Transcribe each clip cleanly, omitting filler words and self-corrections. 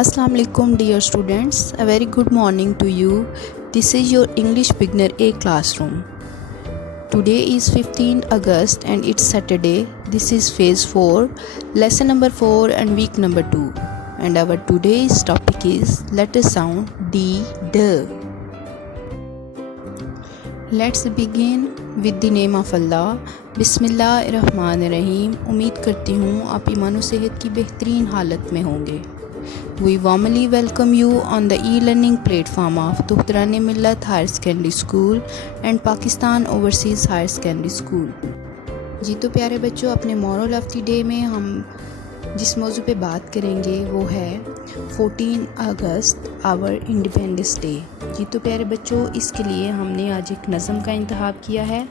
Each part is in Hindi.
Assalamu alaikum dear students, a very good morning to you. This is your English beginner A classroom. Today is 15th August and it's Saturday. This is phase 4, lesson number 4 and week number 2. And our today's topic is letter sound D. Let's begin with the name of Allah. बिस्मिल्लाहिर्रहमानिर्रहीम। उम्मीद करती हूँ आप ईमान और सेहत की बेहतरीन हालत में होंगे। We warmly welcome you on the e-learning platform of Tuhtaran Millat Higher Secondary School and Pakistan Overseas Higher Secondary School। जी तो प्यारे बच्चों, अपने मोरल ऑफ द डे में हम जिस मौजू पे बात करेंगे वो है 14 अगस्त आवर इंडिपेंडेंस डे। जी तो प्यारे बच्चों, इसके लिए हमने आज एक नज़म का इंतखाब किया है।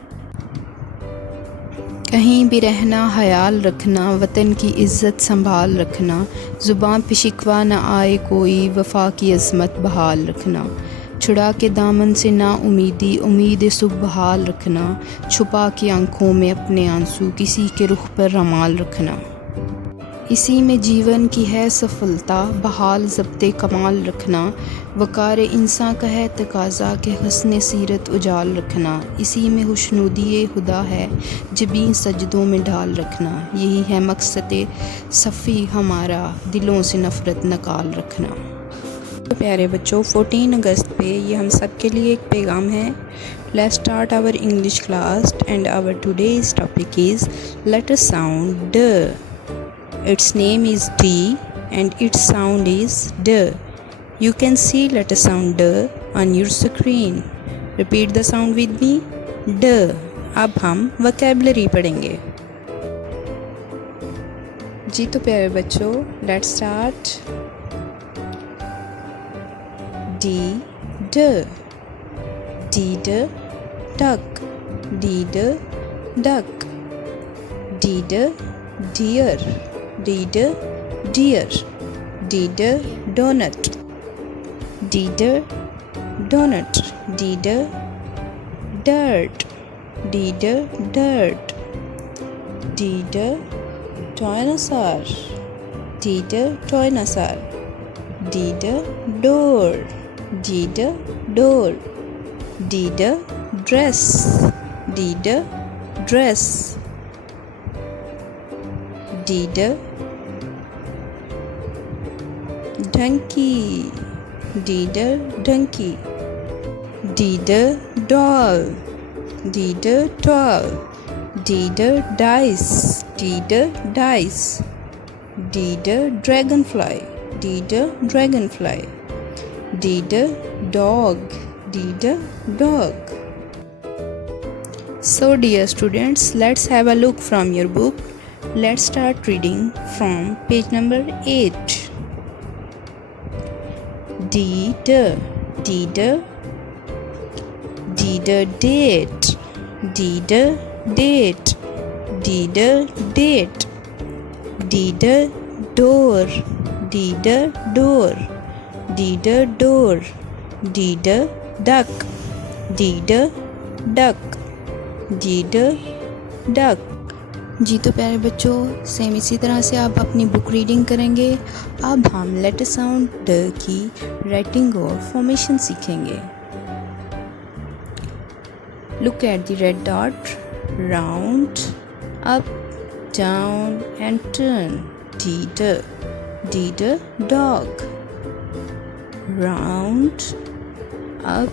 कहीं भी रहना ख्याल रखना, वतन की इज़्ज़त संभाल रखना, ज़ुबान पे शिकवा न आए कोई, वफ़ा की अज़मत बहाल रखना, छुड़ा के दामन से ना उम्मीदी, उम्मीद सुबह बहाल रखना, छुपा के आँखों में अपने आंसू, किसी के रुख पर रमाल रखना, इसी में जीवन की है सफलता, बहाल ज़ब्ते कमाल रखना, वक़ार इंसान का है तकाज़ा के हस्न सीरत उजाल रखना, इसी में खुशनुदी खुदा है जबीन सजदों में ढाल रखना, यही है मकसद सफ़ी हमारा दिलों से नफ़रत नकाल रखना। तो प्यारे बच्चों, 14 अगस्त पे ये हम सब के लिए एक पैगाम है। Let's start our English class and our today's topic is letter sound ड। Its name is D and its sound is D. You can see letter sound D on your screen. Repeat the sound with me. D. अब हम vocabulary पढ़ेंगे। जी तो प्यारे बच्चों, let's start. D. D. Duck. D. Duck. D. Deer. D. Deer. D. Donut. D. Donut. D. Dirt. D. Dirt. D. Dinosaur. D. Dinosaur. D. Door. D. Door. D. Dress. D. Dress. D. Donkey. D. Donkey. D. Doll. D. Doll. D. Dice. D. Dice. D. Dragonfly. D. Dragonfly. D. Dog. D. Dog. So dear students, let's have a look from your book. Let's start reading from page number 8. D. D. D. Date. D. Date. D. Date. D. Door. D. Door. D. Door. D. Duck. D. Duck. D. Duck. जी तो प्यारे बच्चों, सेम इसी तरह से आप अपनी बुक रीडिंग करेंगे। अब हम लेटर साउंड ड की राइटिंग और फॉर्मेशन सीखेंगे। Look at the red dot, round, up, down and turn. D ड dog, round, up,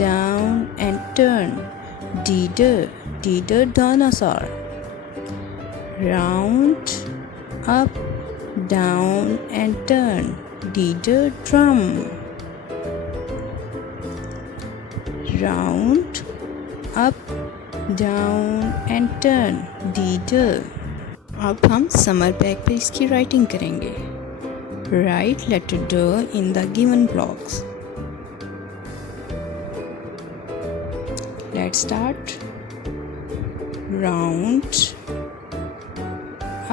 down and turn. D ड dinosaur, round, up, down and turn. D. Drum. Round, up, down and turn. D. अब हम समर पैक पे इसकी राइटिंग करेंगे। Write letter D in the given blocks. Let's start. Round,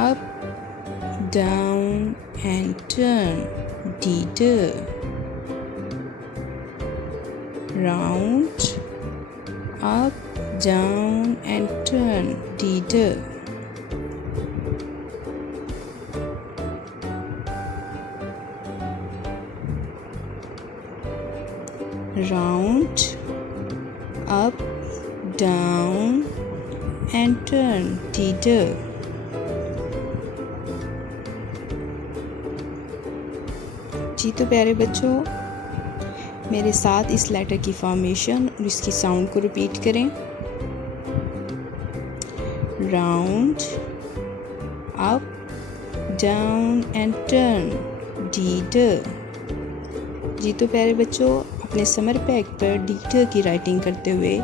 up, down and turn. D. Round, up, down and turn. D. round, up, down and turn, teeter. जी तो प्यारे बच्चों, मेरे साथ इस लेटर की फॉर्मेशन और इसकी साउंड को रिपीट करें। Round, up, down and turn, डीटर। जी तो प्यारे बच्चों, अपने समर पैक पर डीटर की राइटिंग करते हुए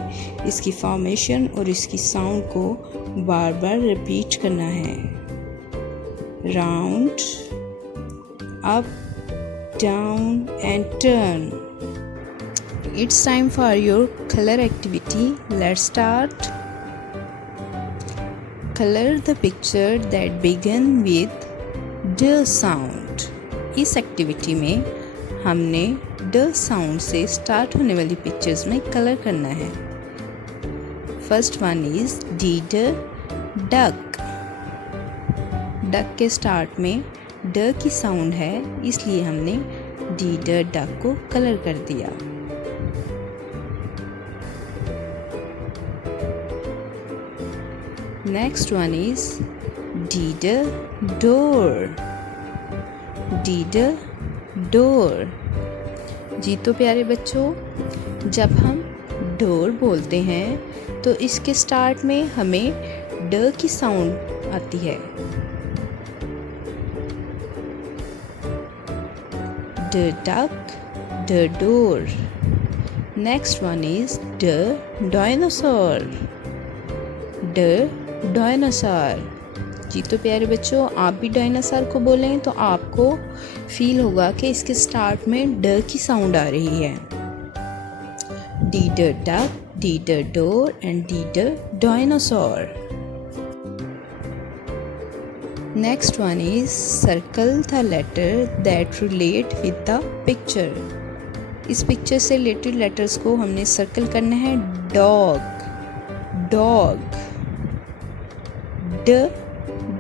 इसकी फॉर्मेशन और इसकी साउंड को बार बार रिपीट करना है। Round, up, down and turn. It's time for your color activity. Let's start. Color the picture that begin with D sound. इस एक्टिविटी में हमने D साउंड से स्टार्ट होने वाली पिक्चर्स में कलर करना है। First one is D duck. Duck के स्टार्ट में ड की साउंड है, इसलिए हमने डी डक को कलर कर दिया। Next one is D door. D door. जी तो प्यारे बच्चों, जब हम डोर बोलते हैं तो इसके स्टार्ट में हमें ड की साउंड आती है। The duck, the door. Next one is the dinosaur. The dinosaur. जी तो प्यारे बच्चों, आप भी डायनासोर को बोलें तो आपको फील होगा कि इसके स्टार्ट में ड की साउंड आ रही है। D the duck, D the door and D the dinosaur. Next one is circle the letter that relate with the picture. इस पिक्चर से रिलेटेड लेटर्स को हमने सर्कल करना है। डॉग, डॉग, ड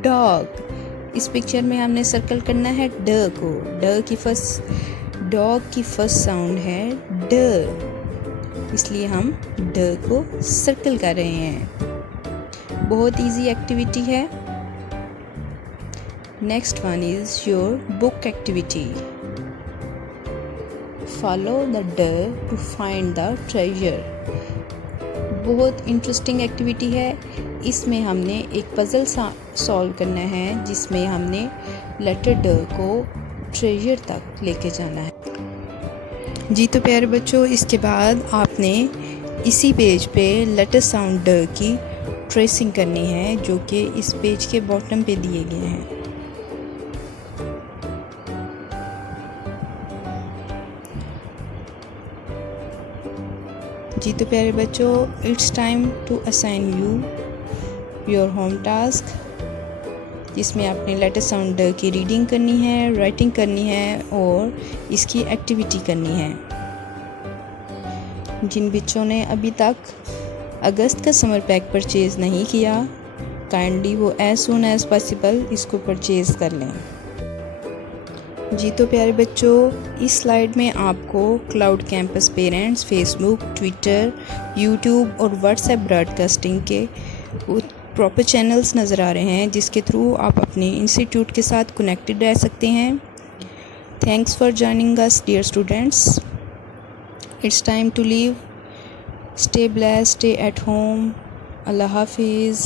डॉग। इस पिक्चर में हमने सर्कल करना है ड को। ड की फर्स्ट, डॉग की फर्स्ट साउंड है ड, इसलिए हम ड को सर्कल कर रहे हैं। बहुत इजी एक्टिविटी है। Next one is your book activity. Follow the D to find the treasure. बहुत इंटरेस्टिंग एक्टिविटी है। इसमें हमने एक पज़ल सॉल्व करना है, जिसमें हमने लेटर ड को ट्रेजर तक लेके जाना है। जी तो प्यारे बच्चों, इसके बाद आपने इसी पेज पे लेटर साउंड ड की ट्रेसिंग करनी है, जो कि इस पेज के बॉटम पे दिए गए हैं। जी तो प्यारे बच्चों, it's time to assign you your home task, जिसमें आपने लेटर साउंड की रीडिंग करनी है, राइटिंग करनी है और इसकी एक्टिविटी करनी है। जिन बच्चों ने अभी तक अगस्त का समर पैक परचेज़ नहीं किया, काइंडली वो एज सून एज पॉसिबल इसको परचेज़ कर लें। जी तो प्यारे बच्चों, इस स्लाइड में आपको cloud campus parents, Facebook, Twitter, YouTube और व्हाट्सएप ब्रॉडकास्टिंग के प्रॉपर चैनल्स नज़र आ रहे हैं, जिसके थ्रू आप अपने इंस्टीट्यूट के साथ कनेक्टेड रह सकते हैं। Thanks for joining us dear students. It's time to leave. Stay blessed, stay at home. अल्लाह हाफिज़।